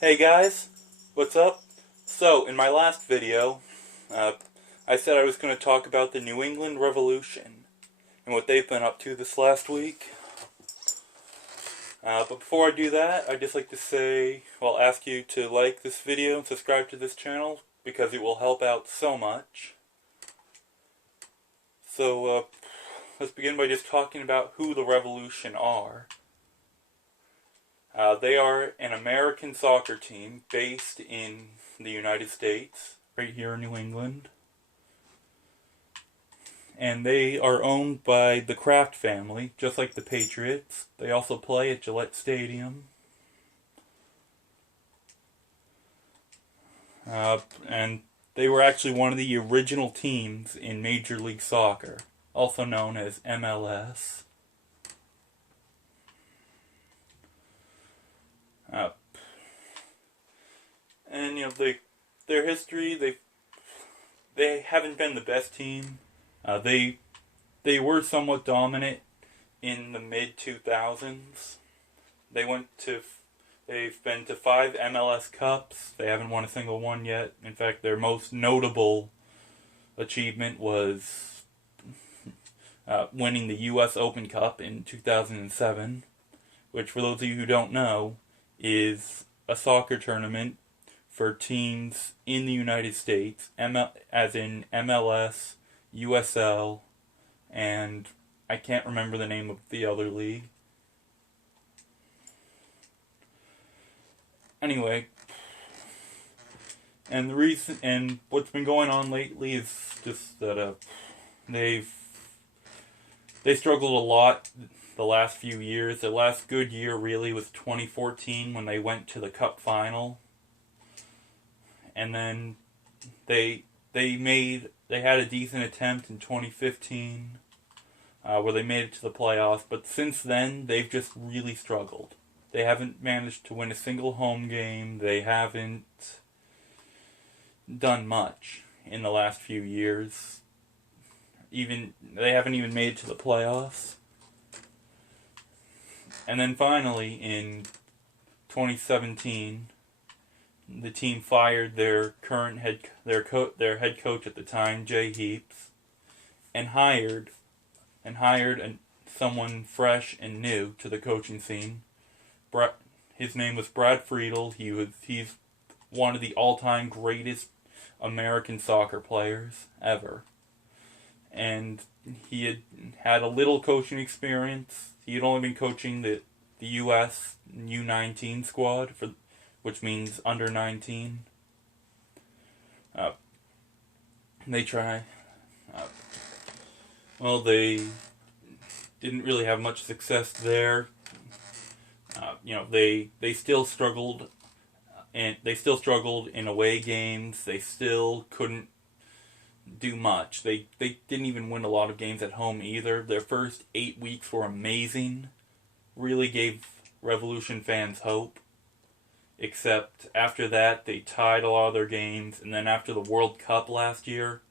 Hey guys, what's up? So, in my last video, I said I was going to talk about the New England Revolution and what they've been up to this last week. But before I do that, I'd just like to say, ask you to like this video and subscribe to this channel because it will help out so much. So, let's begin by just talking about who the Revolution are. They are an American soccer team based in the United States, right here in New England. And they are owned by the Kraft family, just like the Patriots. They also play at Gillette Stadium. And they were actually one of the original teams in Major League Soccer, also known as MLS. And their history, they haven't been the best team. They were somewhat dominant in the mid 2000s. They've been to 5 MLS Cups. They haven't won a single one yet. In fact, their most notable achievement was winning the U.S. Open Cup in 2007, which, for those of you who don't know, is a soccer tournament for teams in the United States, as in MLS, USL, and I can't remember the name of the other league. Anyway, and what's been going on lately is just that they struggled a lot the last few years. Their last good year really was 2014 when they went to the Cup final. And then they had a decent attempt in 2015 where they made it to the playoffs, but since then they've just really struggled. They haven't managed to win a single home game. They haven't done much in the last few years. They haven't even made it to the playoffs. And then finally in 2017, the team fired their head coach at the time, Jay Heaps, and hired someone fresh and new to the coaching scene. His name was Brad Friedel. He's one of the all-time greatest American soccer players ever, and he had a little coaching experience. He had only been coaching the U.S. U19 squad which means under 19. They didn't really have much success there. They still struggled, and they still struggled in away games. They still couldn't do much. They didn't even win a lot of games at home either. Their first 8 weeks were amazing. Really gave Revolution fans hope. Except after that, they tied a lot of their games, and then after the World Cup last year,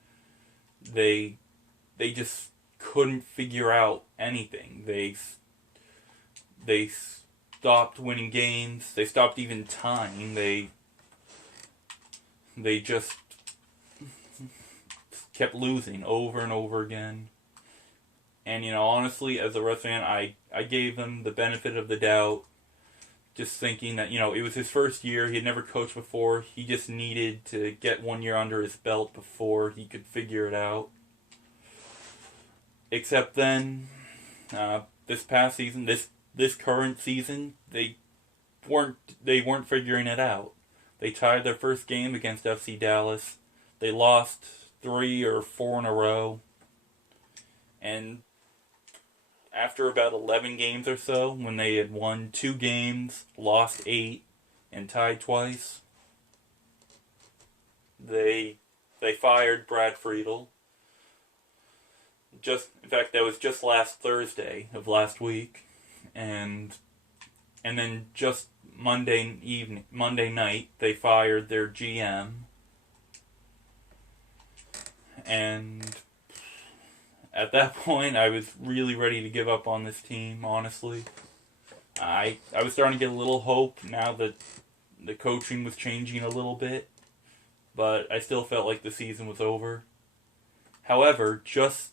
they just couldn't figure out anything. They stopped winning games. They stopped even tying. They just kept losing over and over again. And honestly, as a Reds fan, I gave them the benefit of the doubt. Just thinking that, it was his first year. He had never coached before. He just needed to get 1 year under his belt before he could figure it out. Except then, this past season, this current season, they weren't figuring it out. They tied their first game against FC Dallas. They lost 3 or 4 in a row. And after about 11 games or so, when they had won 2 games, lost 8, and tied twice, they fired Brad Friedel. In fact, that was just last Thursday of last week, and then just Monday night, they fired their GM, and at that point, I was really ready to give up on this team, honestly. I was starting to get a little hope now that the coaching was changing a little bit, but I still felt like the season was over. However, just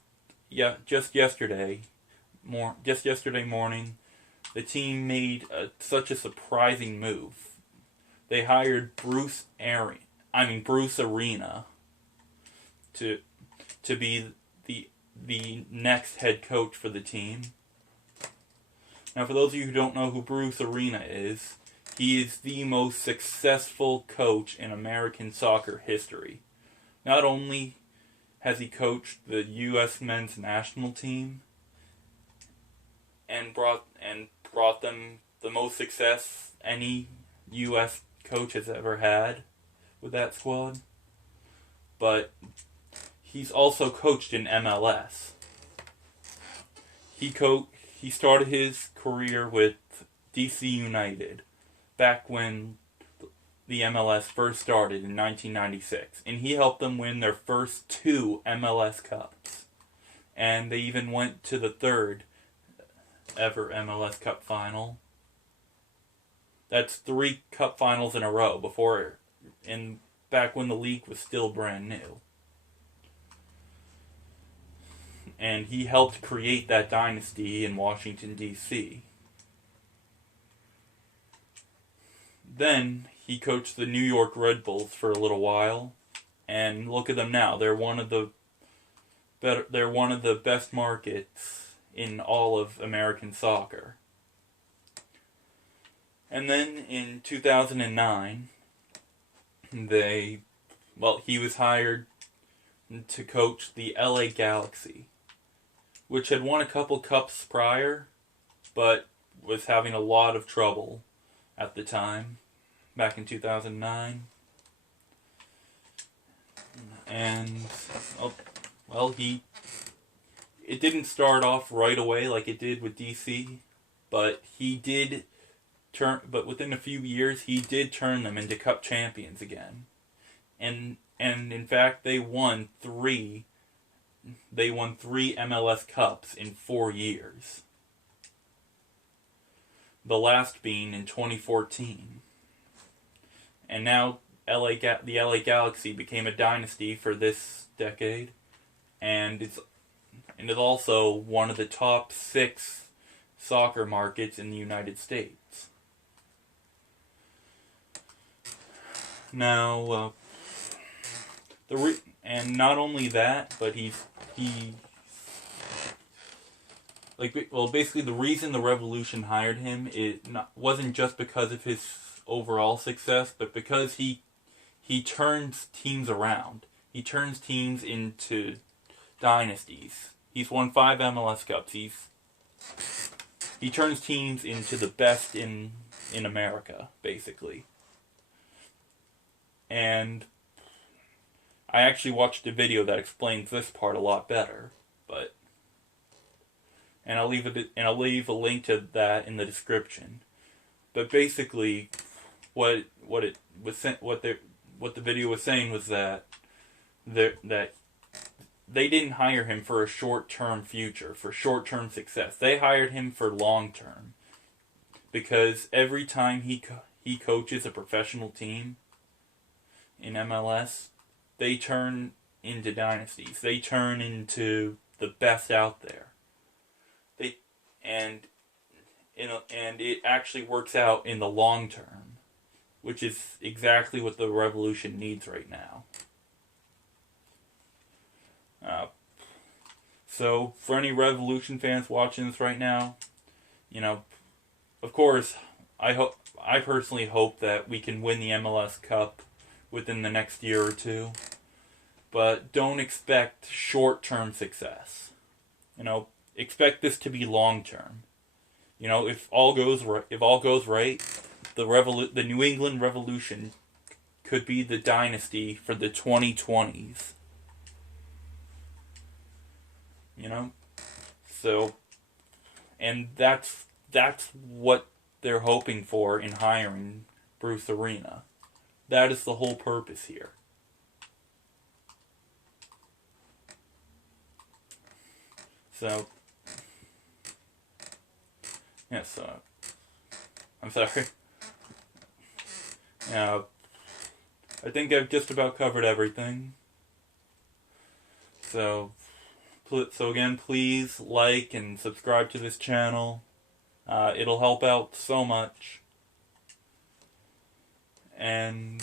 yesterday morning, the team made such a surprising move. They hired Bruce Arena to be the next head coach for the team. Now, for those of you who don't know who Bruce Arena is, he is the most successful coach in American soccer history. Not only has he coached the U.S. men's national team and brought them the most success any U.S. coach has ever had with that squad, but he's also coached in MLS. He started his career with DC United back when the MLS first started in 1996, and he helped them win their first 2 MLS Cups, and they even went to the 3rd ever MLS Cup final. That's 3 Cup finals in a row back when the league was still brand new. And he helped create that dynasty in Washington, D.C. Then he coached the New York Red Bulls for a little while, and look at them now. They're one of the best markets in all of American soccer. And then in 2009, he was hired to coach the LA Galaxy, which had won a couple cups prior, but was having a lot of trouble at the time, back in 2009. And, it didn't start off right away like it did with DC, but but within a few years, he did turn them into cup champions again. And in fact, they won 3 MLS Cups in 4 years. The last being in 2014. And now the LA Galaxy became a dynasty for this decade, and it's also one of the top 6 soccer markets in the United States. Now, and not only that, but basically the reason the Revolution hired him wasn't just because of his overall success, but because he turns teams around. He turns teams into dynasties. He's won 5 MLS Cups. He turns teams into the best in America, basically. And I actually watched a video that explains this part a lot better, and I'll leave a link to that in the description. But basically, what the video was saying was that they didn't hire him for a short-term future, for short-term success. They hired him for long-term, because every time he coaches a professional team in MLS, they turn into dynasties. They turn into the best out there. And it actually works out in the long term, which is exactly what the Revolution needs right now. So for any Revolution fans watching this right now, of course, I personally hope that we can win the MLS Cup within the next year or 2. But don't expect short-term success. Expect this to be long-term. If all goes right, the New England Revolution could be the dynasty for the 2020s. So, and that's what they're hoping for in hiring Bruce Arena. That is the whole purpose here. So, I'm sorry. I think I've just about covered everything. So again, please like and subscribe to this channel. It'll help out so much. And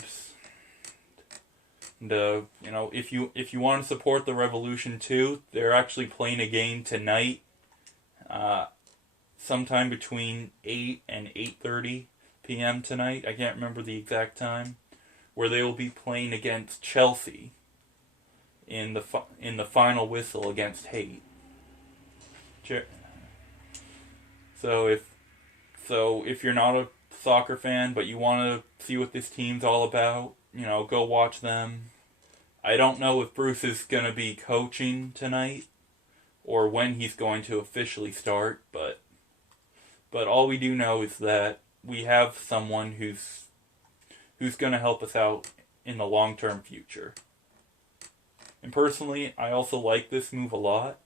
if you want to support the Revolution too, they're actually playing a game tonight, sometime between 8 and 8:30 p.m. tonight. I can't remember the exact time, where they will be playing against Chelsea in the final whistle against Hate. So if you're not a soccer fan but you want to see what this team's all about, go watch them. I don't know if Bruce is going to be coaching tonight or when he's going to officially start, but all we do know is that we have someone who's going to help us out in the long-term future. And personally, I also like this move a lot.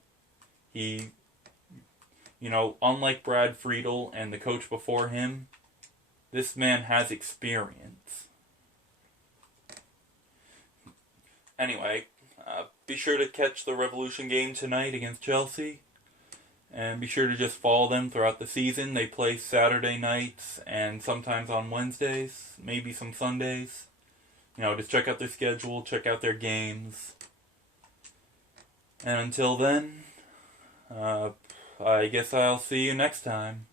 He, unlike Brad Friedel and the coach before him, this man has experience. Anyway, be sure to catch the Revolution game tonight against Chelsea. And be sure to just follow them throughout the season. They play Saturday nights and sometimes on Wednesdays, maybe some Sundays. Just check out their schedule, check out their games. And until then, I guess I'll see you next time.